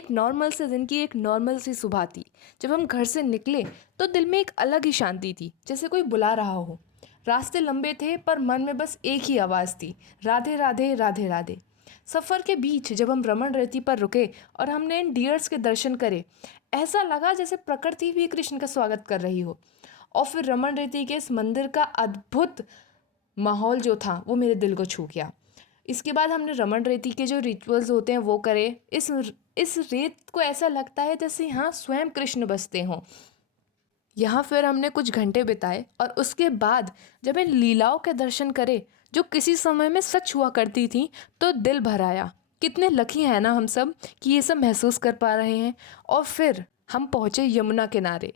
एक नॉर्मल से दिन की एक नॉर्मल सी सुबह थी। जब हम घर से निकले तो दिल में एक अलग ही शांति थी, जैसे कोई बुला रहा हो। रास्ते लंबे थे पर मन में बस एक ही आवाज़ थी, राधे राधे राधे राधे। सफ़र के बीच जब हम रमण रेती पर रुके और हमने इन डियर्स के दर्शन करे, ऐसा लगा जैसे प्रकृति भी कृष्ण का स्वागत कर रही हो। और फिर रमण रेती के इस मंदिर का अद्भुत माहौल जो था वो मेरे दिल को छू गया। इसके बाद हमने रमण रेती के जो रिचुअल्स होते हैं वो करे। इस रेत को ऐसा लगता है जैसे यहाँ स्वयं कृष्ण बसते हों। यहाँ फिर हमने कुछ घंटे बिताए और उसके बाद जब इन लीलाओं के दर्शन करे जो किसी समय में सच हुआ करती थी तो दिल भर आया। कितने लकी हैं ना हम सब कि ये सब महसूस कर पा रहे हैं। और फिर हम पहुँचे यमुना किनारे।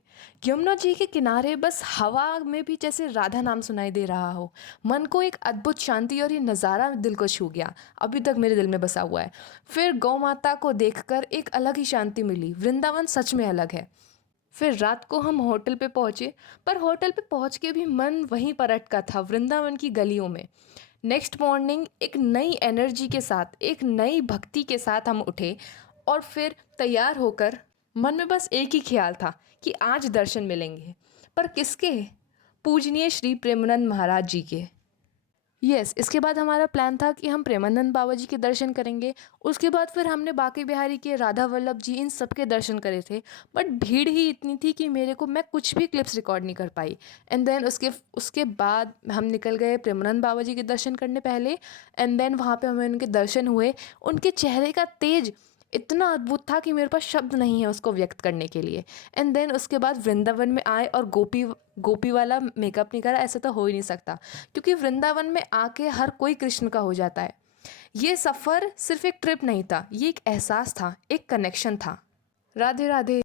यमुना जी के किनारे बस हवा में भी जैसे राधा नाम सुनाई दे रहा हो। मन को एक अद्भुत शांति और ये नज़ारा दिल को छू गया, अभी तक मेरे दिल में बसा हुआ है। फिर गौ माता को देखकर एक अलग ही शांति मिली। वृंदावन सच में अलग है। फिर रात को हम होटल पे पहुँचे, पर होटल पे पहुँच के भी मन वहीं पर अटका था, वृंदावन की गलियों में। नेक्स्ट मॉर्निंग एक नई एनर्जी के साथ, एक नई भक्ति के साथ हम उठे और फिर तैयार होकर मन में बस एक ही ख्याल था कि आज दर्शन मिलेंगे। पर किसके? पूजनीय श्री प्रेमानंद महाराज जी के। इसके बाद हमारा प्लान था कि हम प्रेमानंद बाबा जी के दर्शन करेंगे। उसके बाद फिर हमने बांके बिहारी के, राधा वल्लभ जी, इन सब के दर्शन करे थे। बट भीड़ ही इतनी थी कि मैं कुछ भी क्लिप्स रिकॉर्ड नहीं कर पाई। एंड देन उसके बाद हम निकल गए प्रेमानंद बाबा जी के दर्शन करने पहले। एंड देन वहाँ पे हमें उनके दर्शन हुए। उनके चेहरे का तेज इतना अद्भुत था कि मेरे पास शब्द नहीं है उसको व्यक्त करने के लिए। एंड देन उसके बाद वृंदावन में आए और गोपी वाला मेकअप नहीं करा, ऐसा तो हो ही नहीं सकता, क्योंकि वृंदावन में आके हर कोई कृष्ण का हो जाता है। ये सफ़र सिर्फ एक ट्रिप नहीं था, ये एक एहसास था, एक कनेक्शन था। राधे राधे।